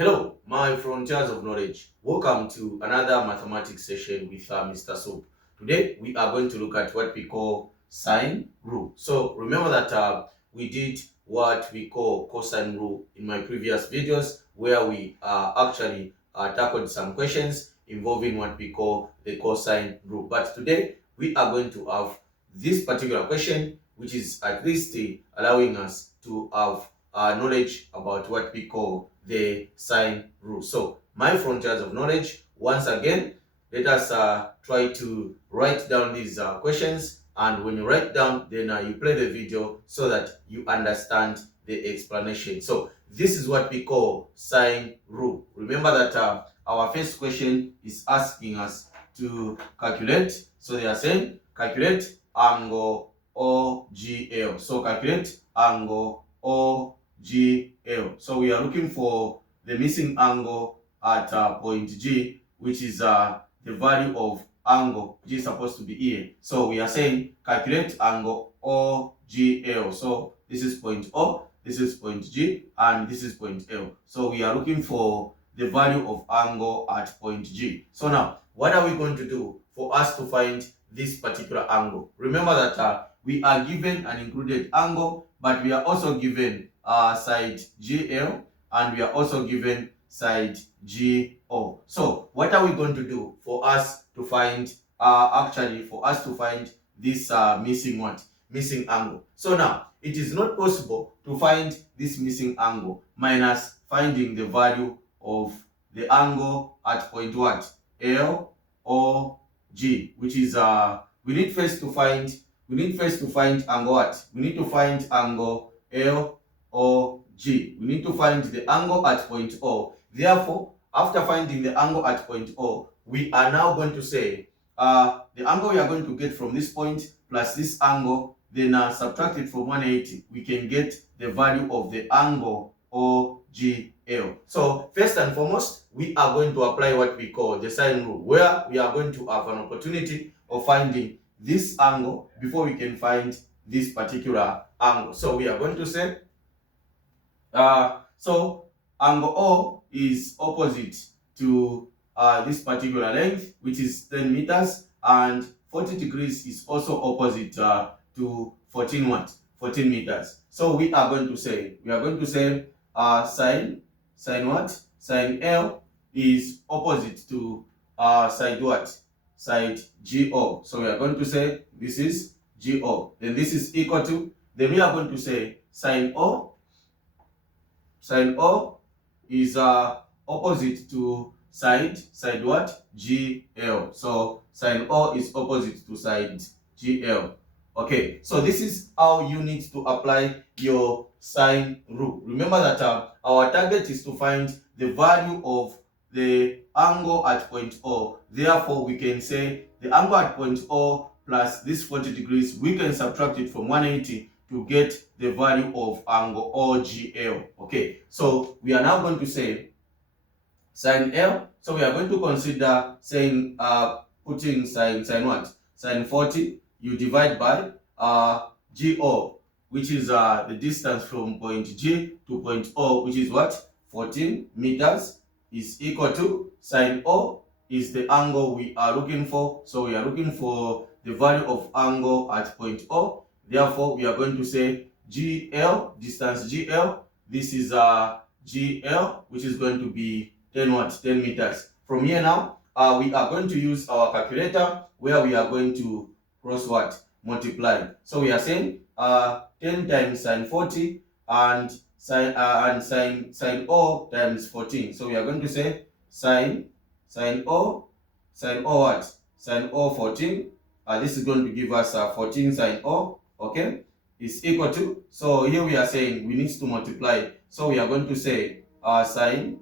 Hello, my frontiers of knowledge. Welcome to another mathematics session with Mr. Soap. Today, we are going to look at what we call sine rule. So, remember that we did what we call cosine rule in my previous videos, where we actually tackled some questions involving what we call the cosine rule. But today, we are going to have this particular question, which is at least allowing us to have knowledge about what we call the sine rule. So, my frontiers of knowledge, once again, let us try to write down these questions. And when you write down, then you play the video so that you understand the explanation. So, this is what we call sine rule. Remember that our first question is asking us to calculate. So, they are saying calculate angle OGL. So, calculate angle OGL. So we are looking for the missing angle at point G, which is the value of angle which is supposed to be here. So we are saying calculate angle OGL. So this is point O, this is point G, and this is point L. So we are looking for the value of angle at point G. So now, what are we going to do for us to find this particular angle? Remember that we are given an included angle, but we are also given side GL, and we are also given side GO. So what are we going to do for us to find this missing angle? So now it is not possible to find this missing angle minus finding the value of the angle at point what? L or G, which is we need first to find angle what? We need to find angle L or G. We need to find the angle at point O. Therefore, after finding the angle at point O, we are now going to say the angle we are going to get from this point plus this angle, then subtract it from 180. We can get the value of the angle OGL. So first and foremost, we are going to apply what we call the sine rule, where we are going to have an opportunity of finding this angle before we can find this particular angle. So we are going to say so angle O is opposite to this particular length, which is 10 meters, and 40 degrees is also opposite to 14 meters. So we are going to say sine L is opposite to side what? Side GO. So we are going to say this is GO. Then this is equal to, then we are going to say sine O is opposite to side what? GL. So sine O is opposite to side GL. Okay, so this is how you need to apply your sine rule. Remember that our target is to find the value of the angle at point O. Therefore, we can say the angle at point O plus this 40 degrees, we can subtract it from 180 to get the value of angle OGL. Okay, so we are now going to say sine L. So we are going to consider saying putting sine what? Sine 40, you divide by GO, which is the distance from point G to point O, which is what? 14 meters, is equal to sine O is the angle we are looking for. So we are looking for the value of angle at point O. Therefore, we are going to say GL, distance GL. This is GL, which is going to be 10 meters. From here now, we are going to use our calculator, where we are going to cross what? Multiply. So we are saying 10 times sine 40 and sine O times 14. So we are going to say sine O what? Sine O 14. This is going to give us 14 sine O. Okay, is equal to, so here we are saying we need to multiply. So we are going to say sine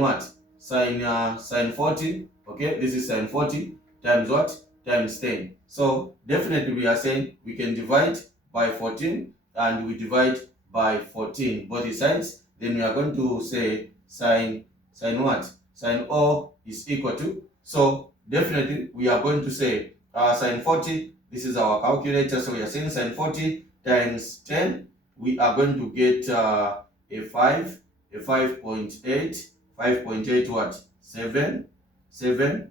what? Sine 40. Okay, this is sine 40 times what? Times 10. So definitely we are saying we can divide by 14, and we divide by 14 both sides. Then we are going to say sine what? Sine O is equal to, so definitely we are going to say sine 40. This is our calculator. So we are saying sine 40 times 10. We are going to get a 5.8 5.8 what? 7, 7,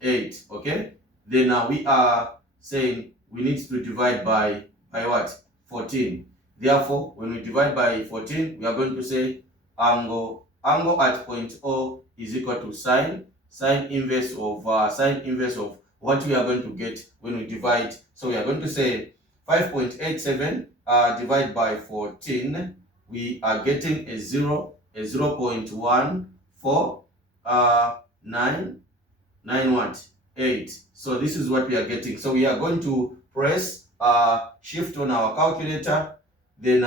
8. Okay? Then we are saying we need to divide by what? 14. Therefore, when we divide by 14, we are going to say angle at point O is equal to sine inverse of what we are going to get when we divide. So we are going to say 5.87 divided by 14. We are getting a 0.1498. So this is what we are getting. So we are going to press shift on our calculator, then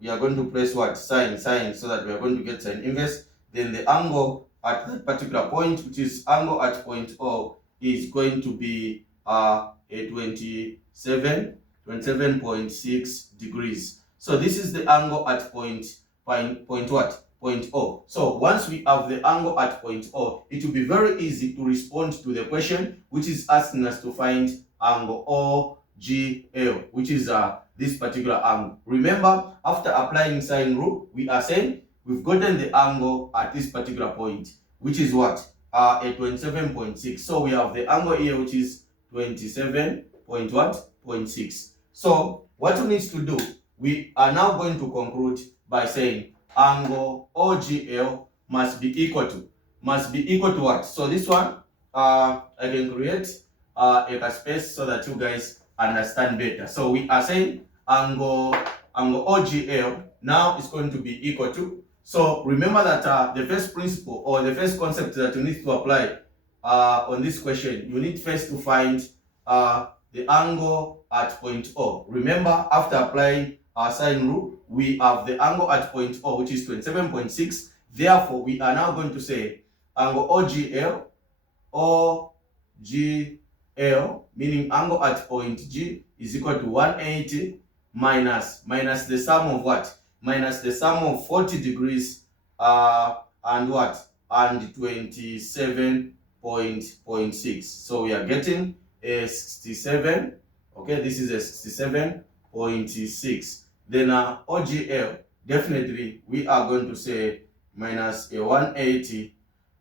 we are going to press what? Sine, so that we are going to get sine inverse. Then the angle at that particular point, which is angle at point O, is going to be a 27.6 degrees. So this is the angle at point what? Point O. So once we have the angle at point O, it will be very easy to respond to the question, which is asking us to find angle OGL, which is this particular angle. Remember, after applying sine rule, we are saying we've gotten the angle at this particular point, which is what? A 27.6. So we have the angle here, which is 27.6. So what we need to do, we are now going to conclude by saying angle OGL must be equal to what? So this one, I can create a space so that you guys understand better. So we are saying angle OGL now is going to be equal to. So remember that the first principle or the first concept that you need to apply on this question, you need first to find the angle at point O. Remember, after applying our sine rule, we have the angle at point O, which is 27.6. Therefore, we are now going to say angle OGL, meaning angle at point G is equal to 180 minus the sum of what? Minus the sum of 40 degrees and what? And 27.6. So we are getting a 67. Okay, this is a 67.6. Then OGL, definitely we are going to say minus a 180,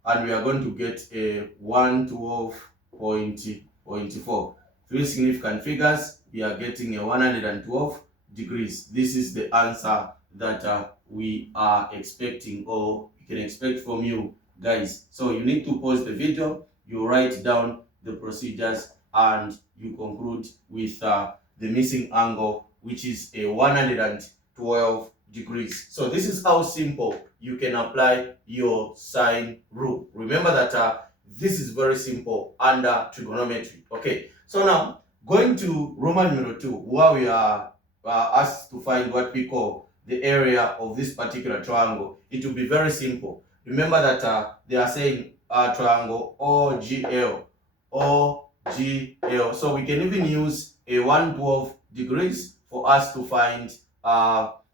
and we are going to get a 112.4. Three significant figures, we are getting a 112 degrees. This is the answer that we are expecting, or we can expect from you guys. So you need to pause the video, you write down the procedures, and you conclude with the missing angle, which is a 112 degrees. So this is how simple you can apply your sine rule. Remember that this is very simple under trigonometry. Okay, so now going to Roman numeral 2, where we are asked to find what we call the area of this particular triangle. It will be very simple. Remember that they are saying triangle OGL. So we can even use a 112 degrees for us to find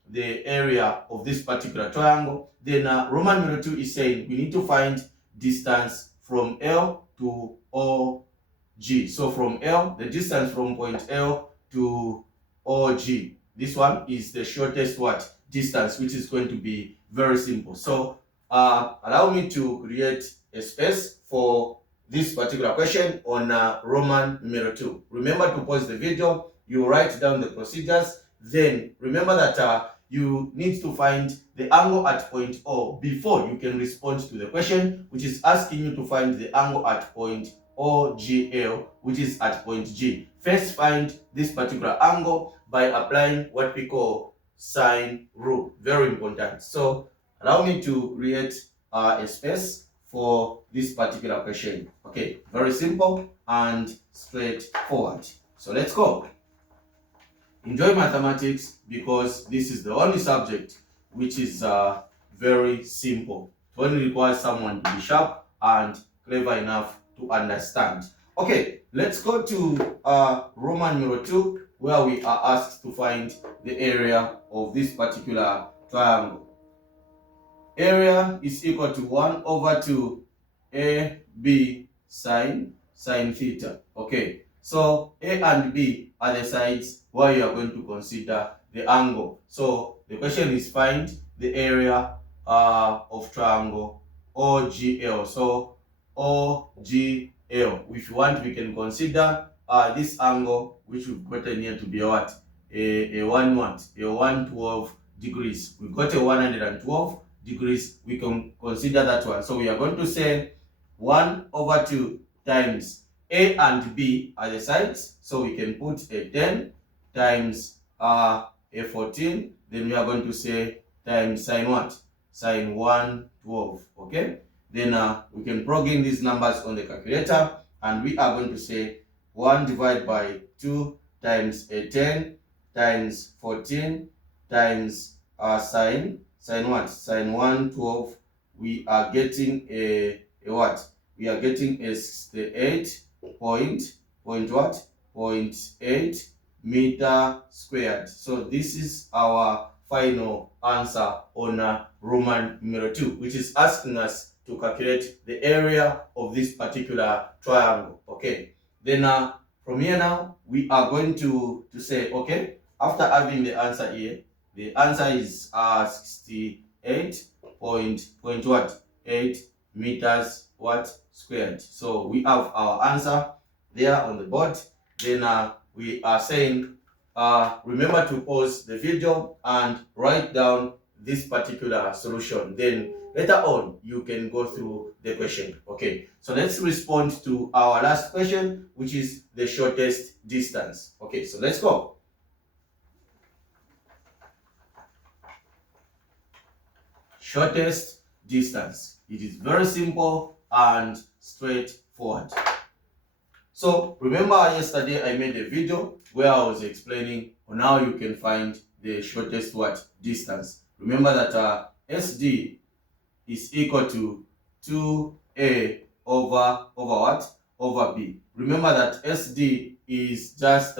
the area of this particular triangle. Then Roman numeral 2 is saying we need to find distance from L to OG. So from L, the distance from point L to OG. This one is the shortest what? Distance, which is going to be very simple. So allow me to create a space for this particular question on Roman numeral 2. Remember to pause the video, you write down the procedures, then remember that you need to find the angle at point O before you can respond to the question, which is asking you to find the angle at point OGL, which is at point G. First, find this particular angle by applying what we call sine rule. Very important. So allow me to create a space for this particular question. Okay, very simple and straightforward. So let's go. Enjoy mathematics, because this is the only subject which is very simple. It only requires someone to be sharp and clever enough to understand. Okay, let's go to Roman numeral 2, where we are asked to find the area of this particular triangle. Area is equal to 1 over 2 AB sine theta. Okay, so A and B are the sides where you are going to consider the angle. So the question is find the area of triangle OGL. So OGL. If you want, we can consider this angle which we've gotten here to be what? A 112 degrees. We got a 112 degrees. We can consider that one. So we are going to say 1/2 times A and B are the sides. So we can put a 10 times a 14. Then we are going to say times sine what? Sine 112. Okay. Then we can plug in these numbers on the calculator, and we are going to say 1 divided by 2 times a 10 times 14 times sine what? Sine 112. We are getting a what? We are getting a 68 point what? 0.8 meter squared. So this is our final answer on Roman numeral 2, which is asking us to calculate the area of this particular triangle. Okay, then from here now we are going to say, okay, after having the answer here, the answer is 68 point what? 8 meters what? Squared. So we have our answer there on the board. Then we are saying, remember to pause the video and write down this particular solution. Then later on, you can go through the question. Okay, so let's respond to our last question, which is the shortest distance. Okay, so let's go. Shortest distance. It is very simple and straightforward. So remember yesterday I made a video where I was explaining on how you can find the shortest what? Distance. Remember that SD is equal to 2A over what? Over B. Remember that SD is just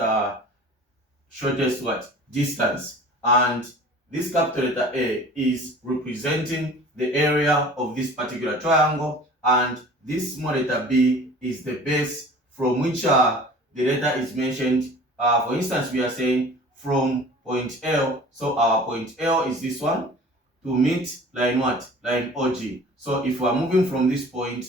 shortest what? Distance. And this capital letter A is representing the area of this particular triangle, and this small letter B is the base from which the letter is mentioned. For instance, we are saying from point L, so our point L is this one, to meet line what? Line OG. So if we are moving from this point,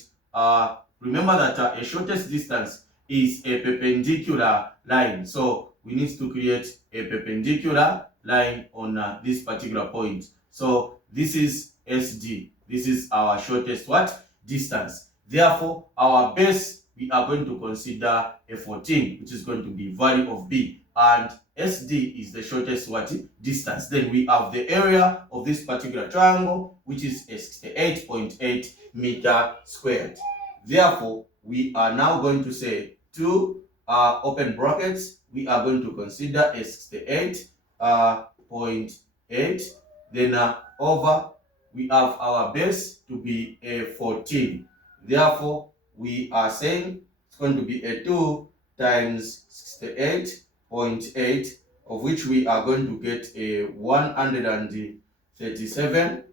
remember that a shortest distance is a perpendicular line. So we need to create a perpendicular line on this particular point. So this is SD. This is our shortest what? Distance. Therefore, our base, we are going to consider a 14, which is going to be value of B, and SD is the shortest what? Distance. Then we have the area of this particular triangle, which is 68.8 meter squared. Therefore, we are now going to say two open brackets. We are going to consider a 68.8. Then over, we have our base to be a 14. Therefore, we are saying it's going to be a 2 times 68.8, of which we are going to get a 137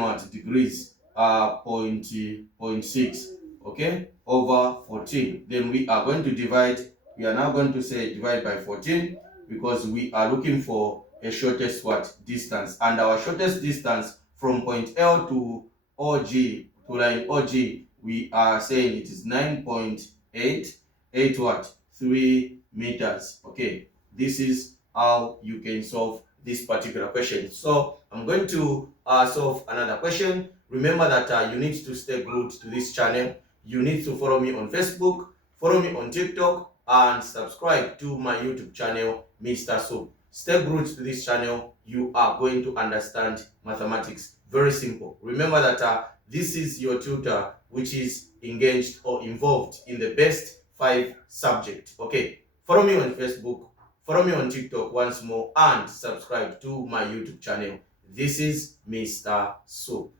what? Degrees, 0.6, okay, over 14. Then we are going to divide. We are now going to say divide by 14, because we are looking for a shortest what? Distance. And our shortest distance from point L to OG, to line OG, we are saying it is 9.88 what? 3 meters. Okay, this is how you can solve this particular question. So I'm going to solve another question. Remember that you need to stay glued to this channel. You need to follow me on Facebook, follow me on TikTok, and subscribe to my YouTube channel, Mr. Soup. Stay glued to this channel. You are going to understand mathematics. Very simple. Remember that this is your tutor which is engaged or involved in the best 5 subjects. Okay, follow me on Facebook, follow me on TikTok once more, and subscribe to my YouTube channel. This is Mr. Soup.